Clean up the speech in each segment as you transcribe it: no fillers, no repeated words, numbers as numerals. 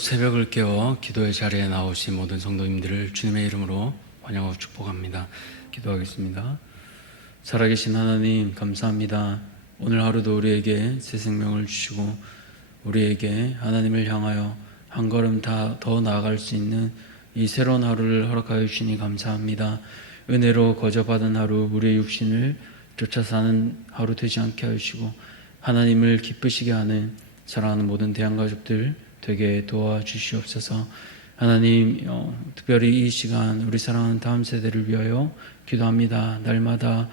새벽을 깨워 기도의 자리에 나오신 모든 성도님들을 주님의 이름으로 환영하고 축복합니다. 기도하겠습니다. 살아계신 하나님, 감사합니다. 오늘 하루도 우리에게 새 생명을 주시고 우리에게 하나님을 향하여 한 걸음 더 나아갈 수 있는 이 새로운 하루를 허락하여 주시니 감사합니다. 은혜로 거저받은 하루, 우리의 육신을 쫓아 사는 하루 되지 않게 하시고 하나님을 기쁘시게 하는 사랑하는 모든 대한가족들 되게 도와주시옵소서. 하나님, 특별히 이 시간 우리 사랑하는 다음 세대를 위하여 기도합니다. 날마다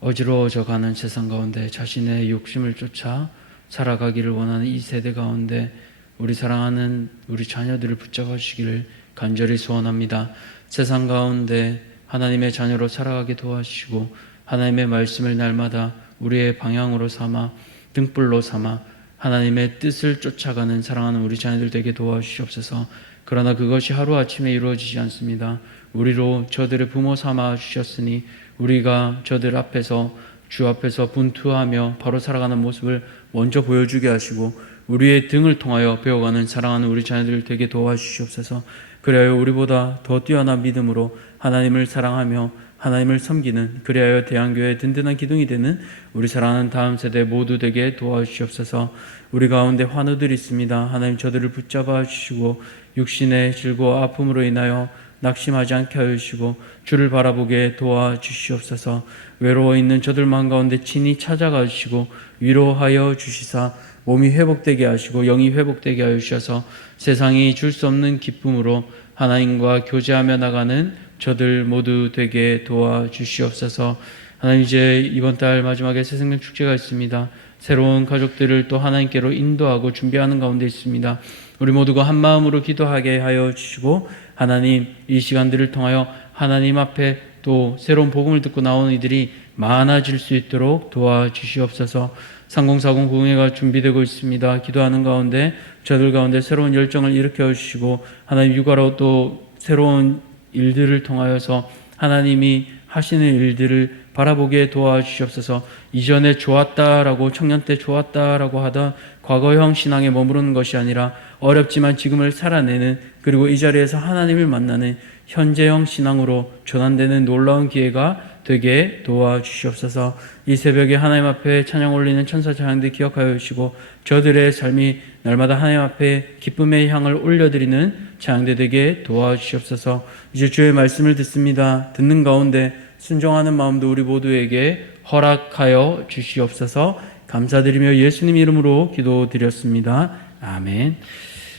어지러워져 가는 세상 가운데 자신의 욕심을 쫓아 살아가기를 원하는 이 세대 가운데 우리 사랑하는 우리 자녀들을 붙잡아 주시기를 간절히 소원합니다. 세상 가운데 하나님의 자녀로 살아가게 도와주시고 하나님의 말씀을 날마다 우리의 방향으로 삼아 등불로 삼아 하나님의 뜻을 쫓아가는 사랑하는 우리 자녀들 되게 도와주시옵소서. 그러나 그것이 하루아침에 이루어지지 않습니다. 우리로 저들의 부모 삼아 주셨으니 우리가 저들 앞에서 주 앞에서 분투하며 바로 살아가는 모습을 먼저 보여주게 하시고 우리의 등을 통하여 배워가는 사랑하는 우리 자녀들 되게 도와주시옵소서. 그리하여 우리보다 더 뛰어난 믿음으로 하나님을 사랑하며 하나님을 섬기는, 그리하여 대한교회의 든든한 기둥이 되는 우리 사랑하는 다음 세대 모두 되게 도와주시옵소서. 우리 가운데 환우들이 있습니다. 하나님 저들을 붙잡아 주시고 육신의 질고와 아픔으로 인하여 낙심하지 않게 하여 주시고 주를 바라보게 도와주시옵소서. 외로워 있는 저들 마음 가운데 친히 찾아가 주시고 위로하여 주시사 몸이 회복되게 하시고 영이 회복되게 하여 주셔서 세상이 줄 수 없는 기쁨으로 하나님과 교제하며 나가는 저들 모두 되게 도와주시옵소서. 하나님, 이제 이번 달 마지막에 새생명 축제가 있습니다. 새로운 가족들을 또 하나님께로 인도하고 준비하는 가운데 있습니다. 우리 모두가 한 마음으로 기도하게 하여 주시고 하나님, 이 시간들을 통하여 하나님 앞에 또 새로운 복음을 듣고 나오는 이들이 많아질 수 있도록 도와주시옵소서. 3040 부흥회가 준비되고 있습니다. 기도하는 가운데 저들 가운데 새로운 열정을 일으켜 주시고 하나님, 육아로 또 새로운 일들을 통하여서 하나님이 하시는 일들을 바라보게 도와주시옵소서. 이전에 좋았다라고, 청년 때 좋았다라고 하던 과거형 신앙에 머무르는 것이 아니라 어렵지만 지금을 살아내는, 그리고 이 자리에서 하나님을 만나는 현재형 신앙으로 전환되는 놀라운 기회가 되게 도와주시옵소서. 이 새벽에 하나님 앞에 찬양 올리는 천사 찬양들 기억하여 주시고 저들의 삶이 날마다 하나님 앞에 기쁨의 향을 올려드리는 찬양들 되게 도와주시옵소서. 이제 주의 말씀을 듣습니다. 듣는 가운데 순종하는 마음도 우리 모두에게 허락하여 주시옵소서. 감사드리며 예수님 이름으로 기도드렸습니다. 아멘.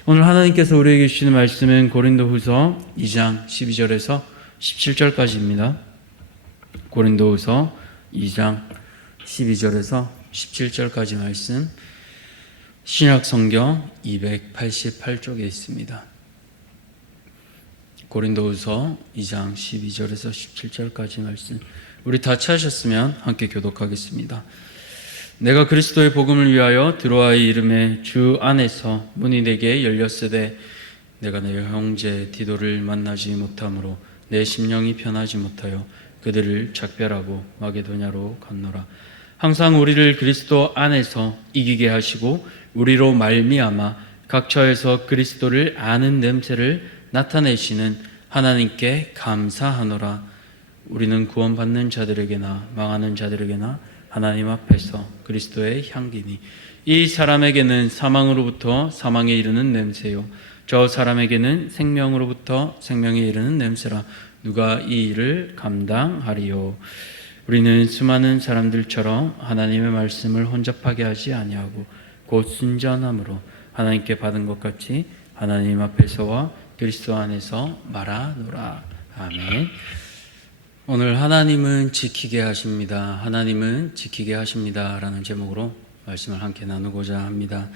오늘 하나님께서 우리에게 주시는 말씀은 고린도후서 2장 12절에서 17절까지입니다. 고린도후서 2장 12절에서 17절까지 말씀, 신약성경 288쪽에 있습니다. 고린도후서 2장 12절에서 17절까지 말씀, 우리 다 찾으셨으면 함께 교독하겠습니다. 내가 그리스도의 복음을 위하여 드로아의 이름에 주 안에서 문이 내게 열렸으되 내가 내 형제 디도를 만나지 못함으로 내 심령이 편하지 못하여 그들을 작별하고 마게도냐로 갔노라. 항상 우리를 그리스도 안에서 이기게 하시고 우리로 말미암아 각처에서 그리스도를 아는 냄새를 나타내시는 하나님께 감사하노라. 우리는 구원받는 자들에게나 망하는 자들에게나 하나님 앞에서 그리스도의 향기니 이 사람에게는 사망으로부터 사망에 이르는 냄새요 저 사람에게는 생명으로부터 생명에 이르는 냄새라. 누가 이 일을 감당하리요. 우리는 수많은 사람들처럼 하나님의 말씀을 혼잡하게 하지 아니하고 곧 순전함으로 하나님께 받은 것 같이 하나님 앞에서와 그리스도 안에서 말하노라. 아멘. 오늘 하나님은 지키게 하십니다. 하나님은 지키게 하십니다 라는 제목으로 말씀을 함께 나누고자 합니다.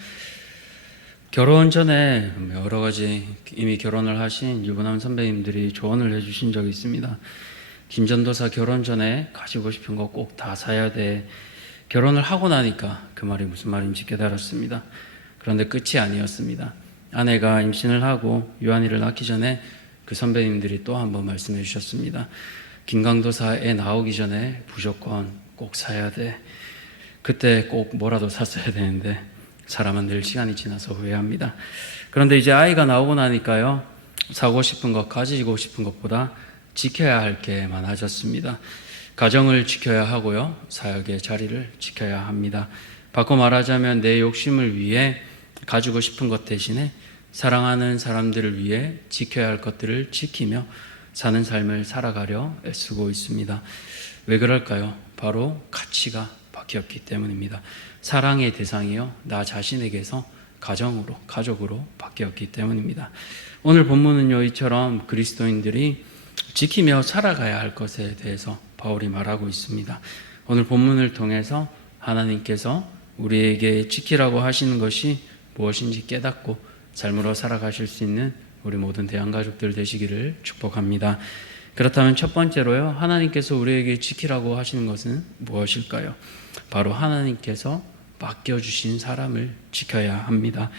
결혼 전에 여러 가지 이미 결혼을 하신 유부남 선배님들이 조언을 해주신 적이 있습니다. 김전도사 결혼 전에 가지고 싶은 거 꼭 다 사야 돼. 결혼을 하고 나니까 그 말이 무슨 말인지 깨달았습니다. 그런데 끝이 아니었습니다. 아내가 임신을 하고 유한이를 낳기 전에 그 선배님들이 또 한 번 말씀해 주셨습니다. 김강도사 애 나오기 전에 무조건 꼭 사야 돼. 그때 꼭 뭐라도 샀어야 되는데 사람은 늘 시간이 지나서 후회합니다. 그런데 이제 아이가 나오고 나니까요, 사고 싶은 것, 가지고 싶은 것보다 지켜야 할 게 많아졌습니다. 가정을 지켜야 하고요, 사역의 자리를 지켜야 합니다. 바꿔 말하자면 내 욕심을 위해 가지고 싶은 것 대신에 사랑하는 사람들을 위해 지켜야 할 것들을 지키며 사는 삶을 살아가려 애쓰고 있습니다. 왜 그럴까요? 바로 가치가 바뀌었기 때문입니다. 사랑의 대상이요, 나 자신에게서 가정으로, 가족으로 바뀌었기 때문입니다. 오늘 본문은요, 이처럼 그리스도인들이 지키며 살아가야 할 것에 대해서 바울이 말하고 있습니다. 오늘 본문을 통해서 하나님께서 우리에게 지키라고 하시는 것이 무엇인지 깨닫고 삶으로 살아가실 수 있는 우리 모든 대한가족들 되시기를 축복합니다. 그렇다면 첫 번째로요, 하나님께서 우리에게 지키라고 하시는 것은 무엇일까요? 바로 하나님께서 맡겨주신 사람을 지켜야 합니다.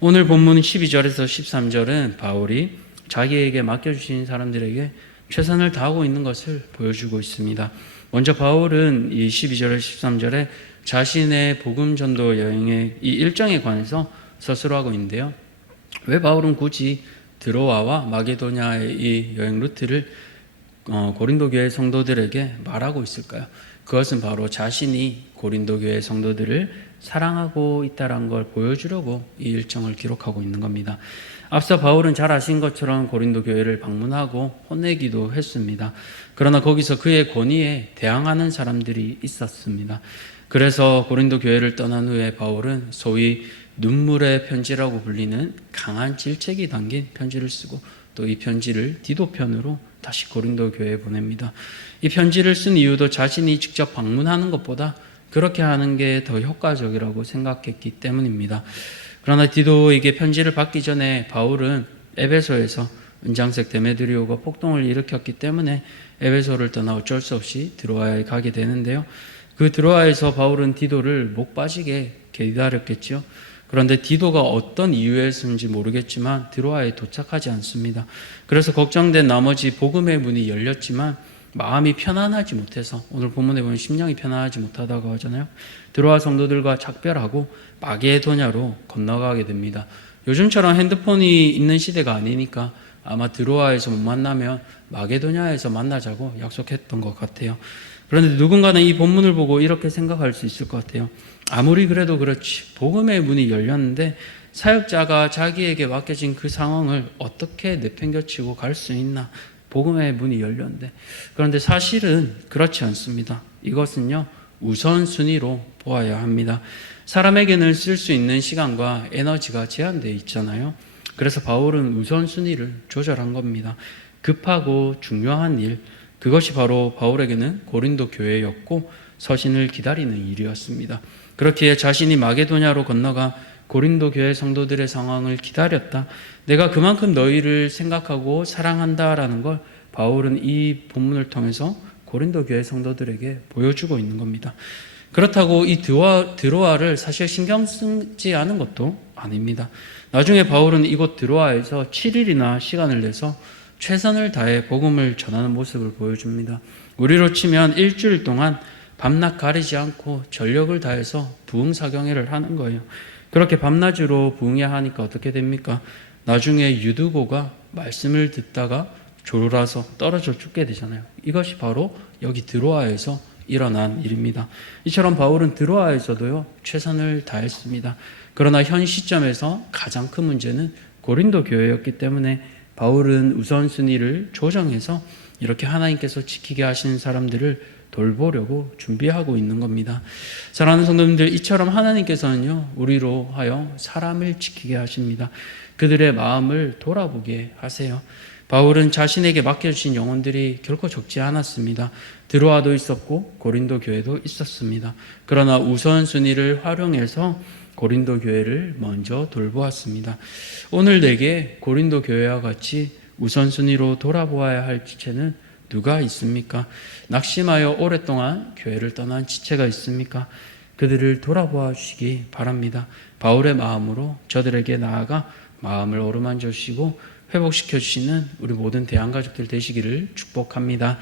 오늘 본문 12절에서 13절은 바울이 자기에게 맡겨주신 사람들에게 최선을 다하고 있는 것을 보여주고 있습니다. 먼저 바울은 이 12절에 13절에 자신의 복음 전도 여행의 이 일정에 관해서 서술을 하고 있는데요. 왜 바울은 굳이 드로아와 마게도냐의 이 여행 루트를 고린도 교회 성도들에게 말하고 있을까요? 그것은 바로 자신이 고린도 교회 성도들을 사랑하고 있다는 걸 보여주려고 이 일정을 기록하고 있는 겁니다. 앞서 바울은 잘 아신 것처럼 고린도 교회를 방문하고 혼내기도 했습니다. 그러나 거기서 그의 권위에 대항하는 사람들이 있었습니다. 그래서 고린도 교회를 떠난 후에 바울은 소위 눈물의 편지라고 불리는 강한 질책이 담긴 편지를 쓰고 또 이 편지를 디도편으로 다시 고린도 교회에 보냅니다. 이 편지를 쓴 이유도 자신이 직접 방문하는 것보다 그렇게 하는 게 더 효과적이라고 생각했기 때문입니다. 그러나 디도에게 편지를 받기 전에 바울은 에베소에서 은장색 데메드리오가 폭동을 일으켰기 때문에 에베소를 떠나 어쩔 수 없이 드로아에 가게 되는데요. 그 드로아에서 바울은 디도를 목 빠지게 기다렸겠죠. 그런데 디도가 어떤 이유에서인지 모르겠지만 드로아에 도착하지 않습니다. 그래서 걱정된 나머지 복음의 문이 열렸지만 마음이 편안하지 못해서, 오늘 본문에 보면 심령이 편안하지 못하다고 하잖아요. 드로아 성도들과 작별하고 마게도냐로 건너가게 됩니다. 요즘처럼 핸드폰이 있는 시대가 아니니까 아마 드로아에서 못 만나면 마게도냐에서 만나자고 약속했던 것 같아요. 그런데 누군가는 이 본문을 보고 이렇게 생각할 수 있을 것 같아요. 아무리 그래도 그렇지, 복음의 문이 열렸는데 사역자가 자기에게 맡겨진 그 상황을 어떻게 내팽겨치고 갈 수 있나? 복음의 문이 열렸는데. 그런데 사실은 그렇지 않습니다. 이것은요, 우선순위로 보아야 합니다. 사람에게는 쓸 수 있는 시간과 에너지가 제한되어 있잖아요. 그래서 바울은 우선순위를 조절한 겁니다. 급하고 중요한 일, 그것이 바로 바울에게는 고린도 교회였고 서신을 기다리는 일이었습니다. 그렇기에 자신이 마게도냐로 건너가 고린도 교회 성도들의 상황을 기다렸다. 내가 그만큼 너희를 생각하고 사랑한다라는 걸 바울은 이 본문을 통해서 고린도 교회 성도들에게 보여주고 있는 겁니다. 그렇다고 이 드로아를 사실 신경 쓰지 않은 것도 아닙니다. 나중에 바울은 이곳 드로아에서 7일이나 시간을 내서 최선을 다해 복음을 전하는 모습을 보여줍니다. 우리로 치면 일주일 동안 밤낮 가리지 않고 전력을 다해서 부흥사경회를 하는 거예요. 그렇게 밤낮으로 부흥회하니까 어떻게 됩니까? 나중에 유두고가 말씀을 듣다가 졸아서 떨어져 죽게 되잖아요. 이것이 바로 여기 드로아에서 일어난 일입니다. 이처럼 바울은 드로아에서도요, 최선을 다했습니다. 그러나 현 시점에서 가장 큰 문제는 고린도 교회였기 때문에 바울은 우선순위를 조정해서 이렇게 하나님께서 지키게 하시는 사람들을 돌보려고 준비하고 있는 겁니다. 사랑하는 성도님들, 이처럼 하나님께서는요, 우리로 하여 사람을 지키게 하십니다. 그들의 마음을 돌아보게 하세요. 바울은 자신에게 맡겨주신 영혼들이 결코 적지 않았습니다. 드로아도 있었고 고린도 교회도 있었습니다. 그러나 우선순위를 활용해서 고린도 교회를 먼저 돌보았습니다. 오늘 내게 고린도 교회와 같이 우선순위로 돌아보아야 할 지체는 누가 있습니까? 낙심하여 오랫동안 교회를 떠난 지체가 있습니까? 그들을 돌아보아 주시기 바랍니다. 바울의 마음으로 저들에게 나아가 마음을 어루만져 주시고 회복시켜 주시는 우리 모든 대한가족들 되시기를 축복합니다.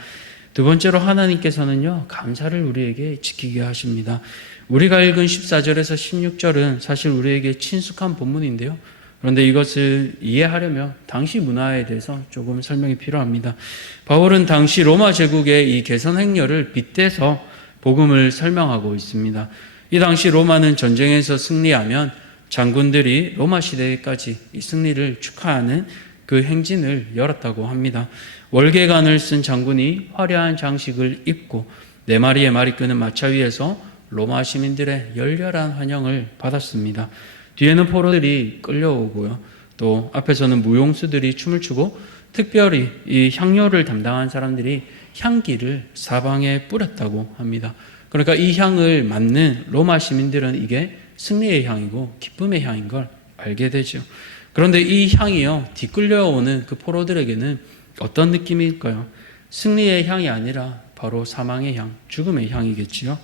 두 번째로 하나님께서는요, 감사를 우리에게 지키게 하십니다. 우리가 읽은 14절에서 16절은 사실 우리에게 친숙한 본문인데요. 그런데 이것을 이해하려면 당시 문화에 대해서 조금 설명이 필요합니다. 바울은 당시 로마 제국의 이 개선 행렬을 빗대서 복음을 설명하고 있습니다. 이 당시 로마는 전쟁에서 승리하면 장군들이 로마 시대까지 이 승리를 축하하는 그 행진을 열었다고 합니다. 월계관을 쓴 장군이 화려한 장식을 입고 4마리의 말이 끄는 마차 위에서 로마 시민들의 열렬한 환영을 받았습니다. 뒤에는 포로들이 끌려오고요. 또 앞에서는 무용수들이 춤을 추고 특별히 이 향료를 담당한 사람들이 향기를 사방에 뿌렸다고 합니다. 그러니까 이 향을 맡는 로마 시민들은 이게 승리의 향이고 기쁨의 향인 걸 알게 되죠. 그런데 이 향이요, 뒤끌려오는 그 포로들에게는 어떤 느낌일까요? 승리의 향이 아니라 바로 사망의 향, 죽음의 향이겠지요.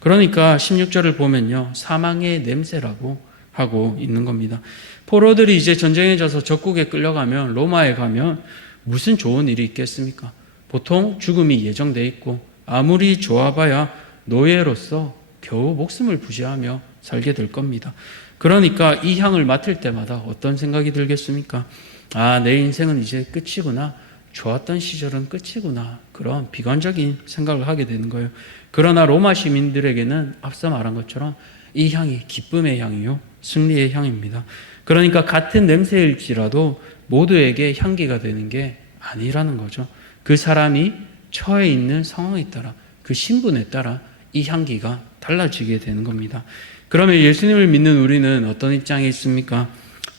그러니까 16절을 보면요, 사망의 냄새라고 하고 있는 겁니다. 포로들이 이제 전쟁에 져서 적국에 끌려가면, 로마에 가면 무슨 좋은 일이 있겠습니까? 보통 죽음이 예정돼 있고 아무리 좋아봐야 노예로서 겨우 목숨을 부지하며 살게 될 겁니다. 그러니까 이 향을 맡을 때마다 어떤 생각이 들겠습니까? 아, 내 인생은 이제 끝이구나. 좋았던 시절은 끝이구나. 그런 비관적인 생각을 하게 되는 거예요. 그러나 로마 시민들에게는 앞서 말한 것처럼 이 향이 기쁨의 향이요, 승리의 향입니다. 그러니까 같은 냄새일지라도 모두에게 향기가 되는 게 아니라는 거죠. 그 사람이 처해 있는 상황에 따라, 그 신분에 따라 이 향기가 달라지게 되는 겁니다. 그러면 예수님을 믿는 우리는 어떤 입장에 있습니까?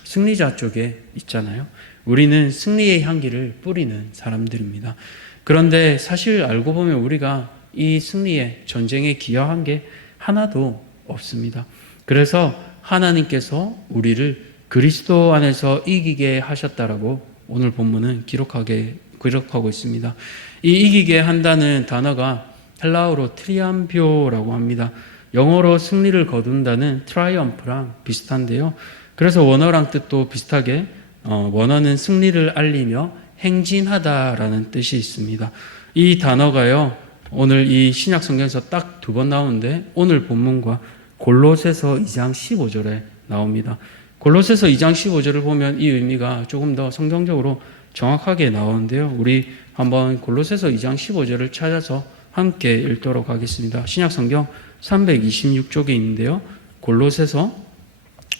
승리자 쪽에 있잖아요. 우리는 승리의 향기를 뿌리는 사람들입니다. 그런데 사실 알고 보면 우리가 이 승리의 전쟁에 기여한 게 하나도 없습니다. 그래서 하나님께서 우리를 그리스도 안에서 이기게 하셨다라고 오늘 본문은 기록하고 있습니다. 이 이기게 한다는 단어가 헬라어로 트리암비오라고 합니다. 영어로 승리를 거둔다는 트라이엄프랑 비슷한데요. 그래서 원어랑 뜻도 비슷하게 원어는 승리를 알리며 행진하다라는 뜻이 있습니다. 이 단어가요, 오늘 이 신약 성경에서 딱 2번 나오는데 오늘 본문과 골로새서 2장 15절에 나옵니다. 골로새서 2장 15절을 보면 이 의미가 조금 더 성경적으로 정확하게 나오는데요. 우리 한번 골로새서 2장 15절을 찾아서 함께 읽도록 하겠습니다. 신약 성경 326쪽에 있는데요. 골로새서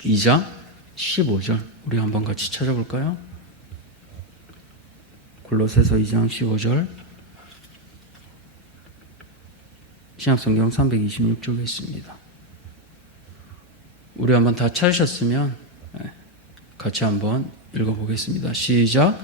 2장 15절 우리 한번 같이 찾아볼까요? 골로새서 2장 15절 신약 성경 326쪽에 있습니다. 우리 한번 다 찾으셨으면 같이 한번 읽어보겠습니다. 시작.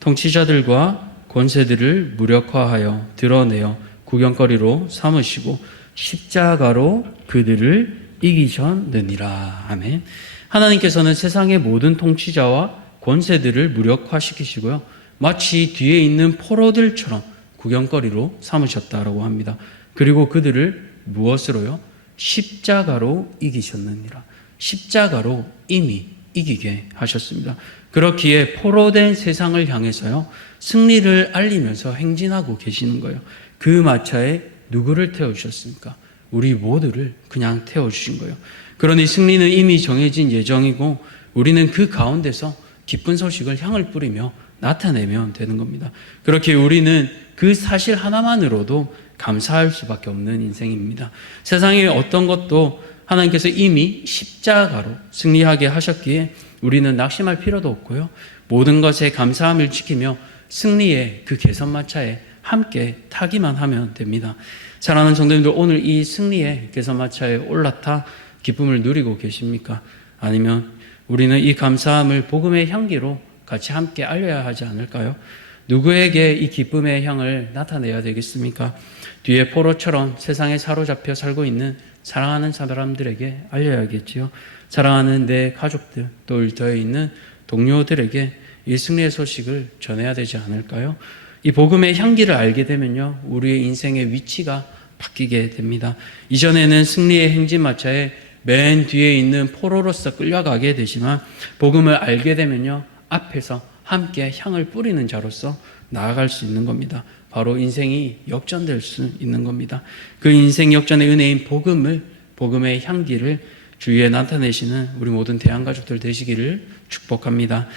통치자들과 권세들을 무력화하여 드러내어 구경거리로 삼으시고 십자가로 그들을 이기셨느니라. 아멘. 하나님께서는 세상의 모든 통치자와 권세들을 무력화시키시고요, 마치 뒤에 있는 포로들처럼 구경거리로 삼으셨다라고 합니다. 그리고 그들을 무엇으로요? 십자가로 이기셨느니라. 십자가로 이미 이기게 하셨습니다. 그렇기에 포로된 세상을 향해서요, 승리를 알리면서 행진하고 계시는 거예요. 그 마차에 누구를 태워주셨습니까? 우리 모두를 그냥 태워주신 거예요. 그러니 승리는 이미 정해진 예정이고 우리는 그 가운데서 기쁜 소식을 향을 뿌리며 나타내면 되는 겁니다. 그렇게 우리는 그 사실 하나만으로도 감사할 수밖에 없는 인생입니다. 세상의 어떤 것도 하나님께서 이미 십자가로 승리하게 하셨기에 우리는 낙심할 필요도 없고요, 모든 것에 감사함을 지키며 승리의 그 개선마차에 함께 타기만 하면 됩니다. 사랑하는 성도님들, 오늘 이 승리의 개선마차에 올라타 기쁨을 누리고 계십니까? 아니면 우리는 이 감사함을 복음의 향기로 같이 함께 알려야 하지 않을까요? 누구에게 이 기쁨의 향을 나타내야 되겠습니까? 뒤에 포로처럼 세상에 사로잡혀 살고 있는 사랑하는 사람들에게 알려야겠지요. 사랑하는 내 가족들, 또 일터에 있는 동료들에게 이 승리의 소식을 전해야 되지 않을까요? 이 복음의 향기를 알게 되면요, 우리의 인생의 위치가 바뀌게 됩니다. 이전에는 승리의 행진마차에 맨 뒤에 있는 포로로서 끌려가게 되지만 복음을 알게 되면요, 앞에서 함께 향을 뿌리는 자로서 나아갈 수 있는 겁니다. 바로 인생이 역전될 수 있는 겁니다. 그 인생 역전의 은혜인 복음의 향기를 주위에 나타내시는 우리 모든 대한가족들 되시기를 축복합니다.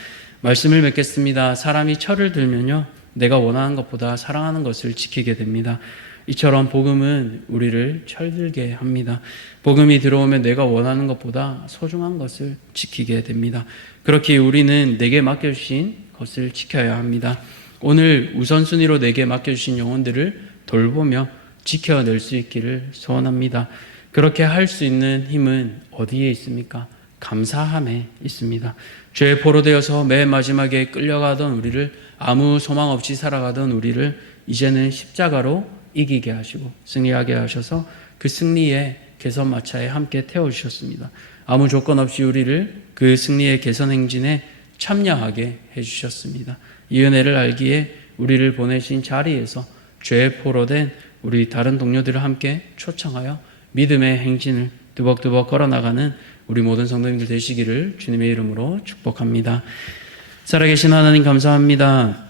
말씀을 맺겠습니다. 사람이 철을 들면요, 내가 원하는 것보다 사랑하는 것을 지키게 됩니다. 이처럼 복음은 우리를 철들게 합니다. 복음이 들어오면 내가 원하는 것보다 소중한 것을 지키게 됩니다. 그렇게 우리는 내게 맡겨주신 것을 지켜야 합니다. 오늘 우선순위로 내게 맡겨주신 영혼들을 돌보며 지켜낼 수 있기를 소원합니다. 그렇게 할 수 있는 힘은 어디에 있습니까? 감사함에 있습니다. 죄에 포로되어서 맨 마지막에 끌려가던 우리를, 아무 소망 없이 살아가던 우리를 이제는 십자가로 이기게 하시고 승리하게 하셔서 그 승리의 개선마차에 함께 태워주셨습니다. 아무 조건 없이 우리를 그 승리의 개선 행진에 참여하게 해주셨습니다. 이 은혜를 알기에 우리를 보내신 자리에서 죄에 포로된 우리 다른 동료들을 함께 초청하여 믿음의 행진을 두벅두벅 걸어나가는 우리 모든 성도님들 되시기를 주님의 이름으로 축복합니다. 살아계신 하나님 감사합니다.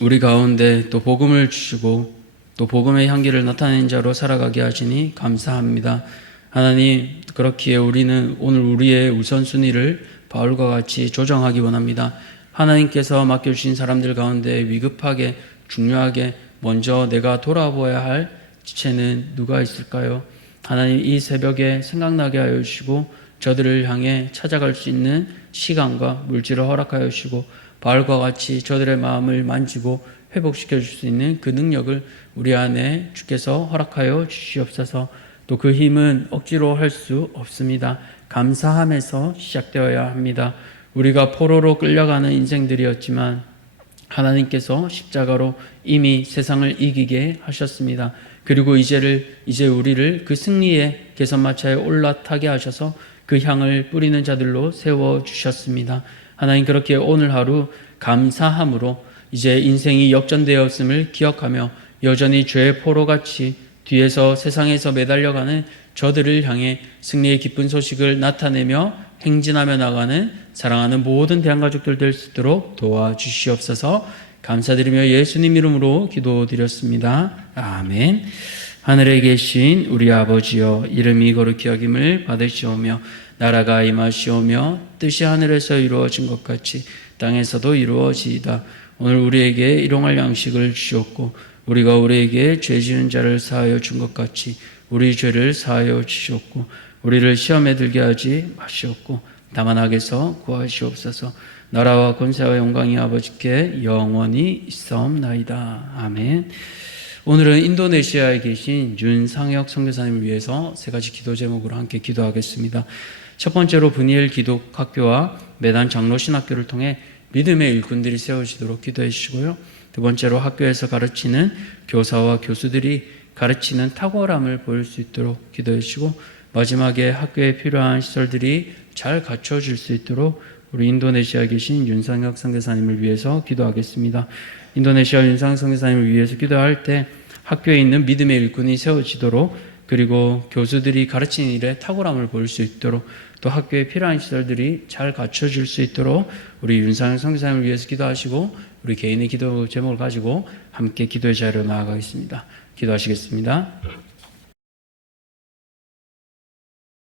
우리 가운데 또 복음을 주시고 또 복음의 향기를 나타내는 자로 살아가게 하시니 감사합니다. 하나님, 그렇기에 우리는 오늘 우리의 우선순위를 바울과 같이 조정하기 원합니다. 하나님께서 맡겨주신 사람들 가운데 위급하게 중요하게 먼저 내가 돌아보아야 할 지체는 누가 있을까요? 하나님, 이 새벽에 생각나게 하여 주시고 저들을 향해 찾아갈 수 있는 시간과 물질을 허락하여 주시고 바울과 같이 저들의 마음을 만지고 회복시켜 줄 수 있는 그 능력을 우리 안에 주께서 허락하여 주시옵소서. 또 그 힘은 억지로 할 수 없습니다. 감사함에서 시작되어야 합니다. 우리가 포로로 끌려가는 인생들이었지만 하나님께서 십자가로 이미 세상을 이기게 하셨습니다. 그리고 이제 우리를 그 승리의 개선마차에 올라타게 하셔서 그 향을 뿌리는 자들로 세워주셨습니다. 하나님, 그렇게 오늘 하루 감사함으로 이제 인생이 역전되었음을 기억하며 여전히 죄의 포로같이 뒤에서 세상에서 매달려가는 저들을 향해 승리의 기쁜 소식을 나타내며 행진하며 나가는 사랑하는 모든 대한가족들 될 수 있도록 도와주시옵소서. 감사드리며 예수님 이름으로 기도드렸습니다. 아멘. 하늘에 계신 우리 아버지여, 이름이 거룩히 여김을 받으시오며 나라가 임하시오며 뜻이 하늘에서 이루어진 것 같이 땅에서도 이루어지이다. 오늘 우리에게 일용할 양식을 주셨고 우리가 우리에게 죄 지은 자를 사하여 준 것 같이 우리 죄를 사하여 주셨고 우리를 시험에 들게 하지 마시옵고 다만 악에서 구하시옵소서. 나라와 권세와 영광이 아버지께 영원히 있사옵나이다. 아멘. 오늘은 인도네시아에 계신 윤상혁 선교사님을 위해서 세 가지 기도 제목으로 함께 기도하겠습니다. 첫 번째로 분이엘 기독학교와 매단 장로신학교를 통해 믿음의 일꾼들이 세워지도록 기도해 주시고요. 두 번째로 학교에서 가르치는 교사와 교수들이 가르치는 탁월함을 보일 수 있도록 기도해 주시고, 마지막에 학교에 필요한 시설들이 잘 갖춰질 수 있도록 우리 인도네시아에 계신 윤상혁 선교사님을 위해서 기도하겠습니다. 인도네시아 윤상혁 선교사님을 위해서 기도할 때 학교에 있는 믿음의 일꾼이 세워지도록, 그리고 교수들이 가르치는 일에 탁월함을 보일 수 있도록, 또 학교에 필요한 시설들이 잘 갖춰질 수 있도록 우리 윤상혁 선교사님을 위해서 기도하시고 우리 개인의 기도 제목을 가지고 함께 기도의 자리로 나아가겠습니다. 기도하시겠습니다.